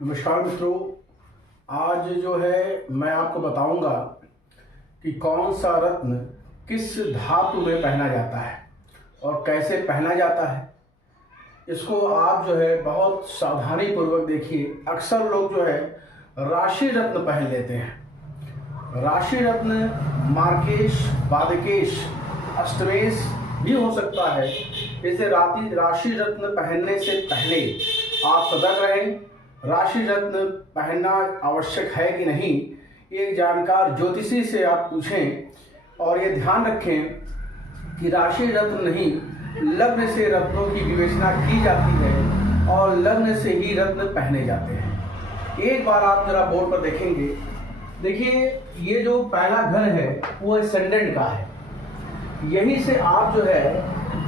नमस्कार मित्रों। आज जो है मैं आपको बताऊंगा कि कौन सा रत्न किस धातु में पहना जाता है और कैसे पहना जाता है। इसको आप जो है बहुत सावधानी पूर्वक देखिए। अक्सर लोग जो है राशि रत्न पहन लेते हैं। राशि रत्न मार्केश, बादकेश, अष्टमेश भी हो सकता है। इसे राशि रत्न पहनने से पहले आप सतर्क रहें। राशि रत्न पहनना आवश्यक है कि नहीं, ये जानकार ज्योतिषी से आप पूछें और ये ध्यान रखें कि राशि रत्न नहीं, लग्न से रत्नों की विवेचना की जाती है और लग्न से ही रत्न पहने जाते हैं। एक बार आप जरा बोर्ड पर देखेंगे, देखिए ये जो पहला घर है वो एसेंडेंट का है। यहीं से आप जो है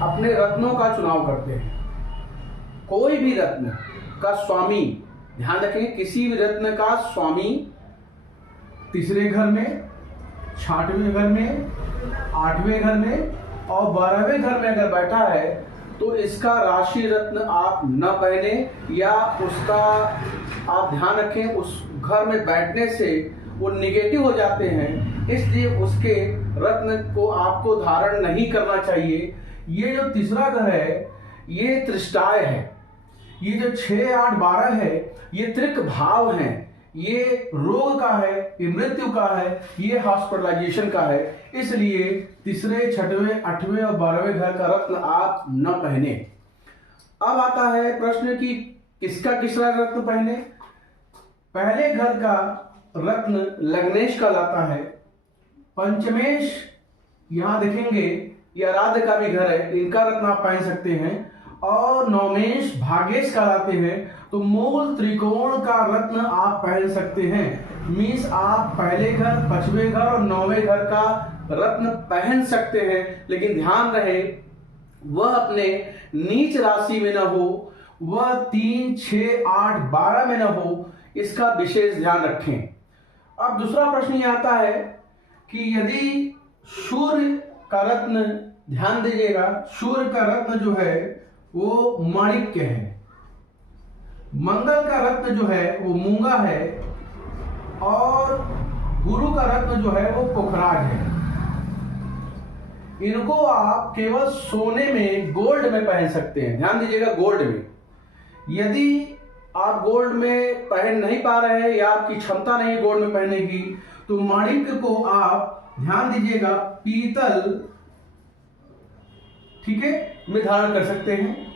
अपने रत्नों का चुनाव करते हैं। कोई भी रत्न का स्वामी, ध्यान रखें, किसी भी रत्न का स्वामी तीसरे घर में, छठवें घर में, आठवें घर में और 12वें घर में अगर बैठा है तो इसका राशि रत्न आप न पहने या उसका आप ध्यान रखें, उस घर में बैठने से वो निगेटिव हो जाते हैं, इसलिए उसके रत्न को आपको धारण नहीं करना चाहिए। ये जो तीसरा घर है ये त्रिष्टाय है। ये जो 6, 8, 12 है ये त्रिक भाव हैं। ये रोग का है, ये मृत्यु का है, ये हॉस्पिटलाइजेशन का है। इसलिए तीसरे, छठवें, 8वें और 12वें घर का रत्न आप न पहने। अब आता है प्रश्न कि किसका रत्न पहने। पहले घर का रत्न लग्नेश कहलाता है। पंचमेश, यहां देखेंगे ये आराध्य का भी घर है, इनका रत्न आप पहन सकते हैं। और नौमेश भागेश कहलाते हैं, तो मूल त्रिकोण का रत्न आप पहन सकते हैं। मीन्स आप पहले घर, 5वें घर और 9वें घर का रत्न पहन सकते हैं, लेकिन ध्यान रहे वह अपने नीच राशि में न हो, वह 3, 6, 8, 12 में न हो, इसका विशेष ध्यान रखें। अब दूसरा प्रश्न ये आता है कि यदि सूर्य का रत्न, ध्यान दीजिएगा, सूर्य का रत्न जो है वो माणिक्य है, मंगल का रत्न जो है वो मूंगा है और गुरु का रत्न जो है वो पुखराज है। इनको आप केवल सोने में, गोल्ड में पहन सकते हैं। ध्यान दीजिएगा, गोल्ड में। यदि आप गोल्ड में पहन नहीं पा रहे हैं या आपकी क्षमता नहीं गोल्ड में पहनने की, तो माणिक्य को आप, ध्यान दीजिएगा, पीतल, ठीक है, में धारण कर सकते हैं।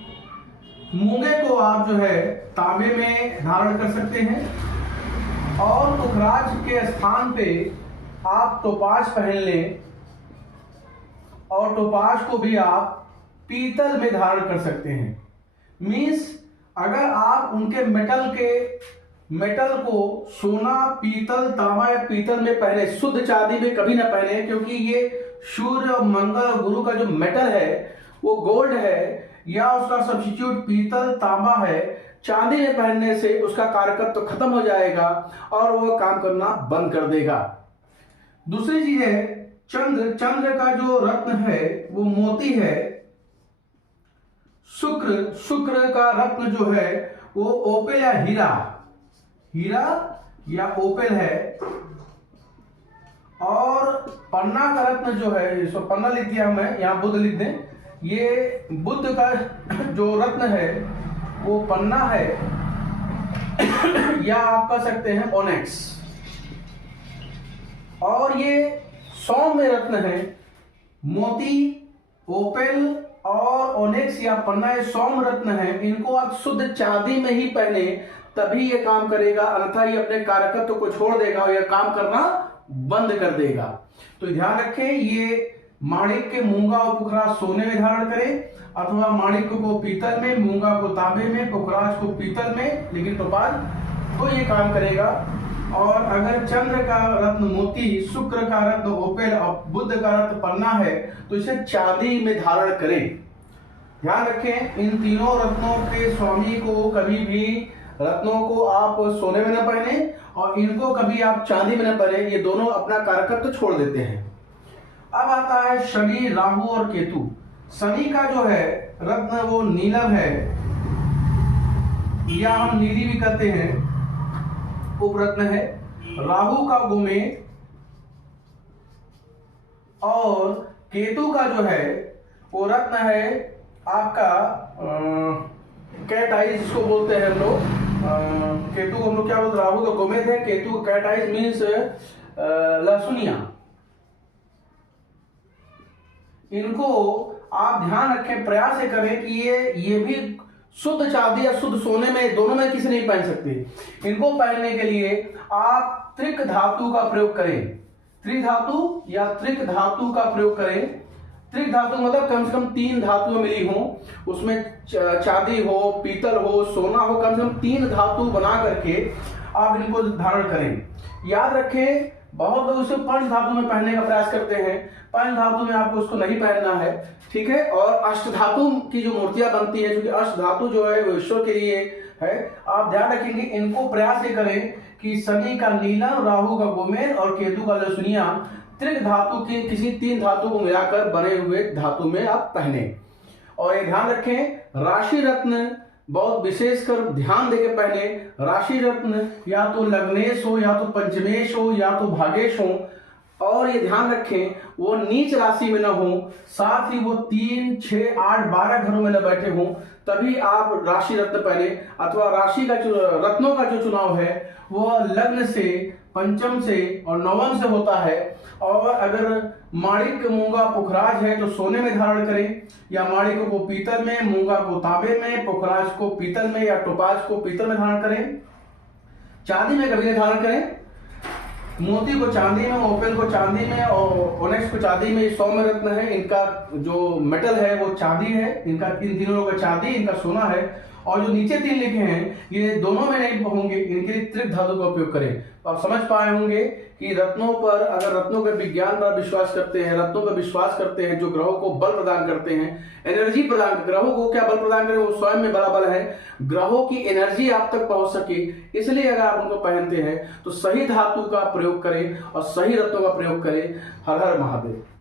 मूंगे को आप जो है तांबे में धारण कर सकते हैं और पुखराज के स्थान पे आप टोपाज पहन लें और टोपाज को भी आप पीतल में धारण कर सकते हैं। मीन्स अगर आप उनके मेटल को सोना, पीतल, तांबा या पीतल में पहने, शुद्ध चांदी में कभी ना पहने, क्योंकि ये सूर्य और मंगल और गुरु का जो मेटल है वो गोल्ड है या उसका सब्स्टिट्यूट पीतल, तांबा है। चांदी में पहनने से उसका कार्यकत्व तो खत्म हो जाएगा और वह काम करना बंद कर देगा। दूसरी चीज है चंद्र का जो रत्न है वो मोती है। शुक्र का रत्न जो है वो ओपेल या हीरा या ओपेल है। और पन्ना का रत्न जो है, इसको पन्ना लिख दिया मैं, यहां बुध लिख दें, ये बुद्ध का जो रत्न है वो पन्ना है या आप कह सकते हैं ओनेक्स। और ये सौम्य रत्न है। मोती, ओपेल और ओनेक्स या पन्ना, ये सौम्य रत्न है। इनको आप शुद्ध चांदी में ही पहने तभी ये काम करेगा, अन्यथा ये अपने कार्यकत्व को छोड़ देगा और ये काम करना बंद कर देगा। तो ध्यान रखें, ये माणिक्य, मूंगा और पुखराज सोने में धारण करें, अथवा माणिक्य को पीतल में, मूंगा को तांबे में, पुखराज को पीतल में, लेकिन टोपाज तो ये काम करेगा। और अगर चंद्र का रत्न मोती, शुक्र का रत्न ओपेल और बुध का रत्न पन्ना है तो इसे चांदी में धारण करें। ध्यान रखें, इन तीनों रत्नों के स्वामी को कभी भी, रत्नों को आप सोने में न पहने और इनको कभी आप चांदी में न पहने, ये दोनों अपना कार्यकत्व छोड़ देते हैं। अब आता है शनि, राहु और केतु। शनि का जो है रत्न वो नीलम है या हम नीली भी कहते हैं। उपरत्न है, राहु का गोमेद और केतु का जो है वो रत्न है आपका कैट आइज, जिसको बोलते हैं हम लोग। केतु को हम लोग क्या बोलते हैं, राहु का गोमेद है, केतु का कैट आइज मीन्स लहसुनिया। इनको आप ध्यान रखें, प्रयास ये करें कि ये भी शुद्ध चांदी या शुद्ध सोने में, दोनों में किसी नहीं पहन सकते। इनको पहनने के लिए आप त्रिक धातु का प्रयोग करें, त्रिधातु या त्रिक धातु का प्रयोग करें। त्रिक धातु मतलब कम से कम 3 धातुएं मिली हो, उसमें चांदी हो, पीतल हो, सोना हो, कम से कम 3 धातु बना करके आप इनको धारण करें। याद रखें, बहुत लोग उसे पंच धातु में पहनने का प्रयास करते हैं, पंच धातु में आपको उसको नहीं पहनना है, ठीक है। और अष्ट धातु की जो मूर्तियां बनती है, क्योंकि अष्ट धातु जो है वो ईश्वर के लिए है, आप ध्यान रखेंगे। इनको प्रयास ये करें कि शनि का नीलम, राहु का गोमेद और केतु का लहसुनिया त्रिक धातु की किसी 3 धातु को मिलाकर बने हुए धातु में आप पहने। और ये ध्यान रखें, राशि रत्न बहुत विशेषकर ध्यान देके पहने। राशि रत्न या तो लग्नेश हो, या तो पंचमेश हो, या तो भागेश हो। और ये ध्यान रखें वो नीच राशि में न हो, साथ ही वो 3, 6, 8, 12 घरों में न बैठे हों, तभी आप राशि रत्न पहने। अथवा राशि का रत्नों का जो चुनाव है वह लग्न से, पंचम से और नवम से होता है। और अगर माणिक, मूंगा, पुखराज है तो सोने में धारण करें, या माणिक को पीतल में, मूंगा को तांबे में, पुखराज को पीतल में या टोपाज को पीतल में धारण करें। चांदी में कभी धारण करें। मोती को चांदी में, ओपेल को चांदी में और ओनेक्स को चांदी में। सौम्य रत्न है, इनका जो मेटल है वो चांदी है, इनका इन तीनों का चांदी, इनका सोना है। और जो नीचे 3 लिखे हैं ये दोनों में नहीं होंगे, इनके लिए त्रिक धातु का उपयोग करें। तो आप समझ पाए होंगे कि रत्नों पर, अगर रत्नों के विज्ञान पर विश्वास करते हैं, रत्नों पर विश्वास करते हैं जो ग्रहों को बल प्रदान करते हैं, एनर्जी प्रदान, ग्रहों को क्या बल प्रदान करें, वो स्वयं में बड़ा बल है, ग्रहों की एनर्जी आप तक पहुंच सके, इसलिए अगर आप उनको पहनते हैं तो सही धातु का प्रयोग करें और सही रत्नों का प्रयोग करें। हर हर महादेव।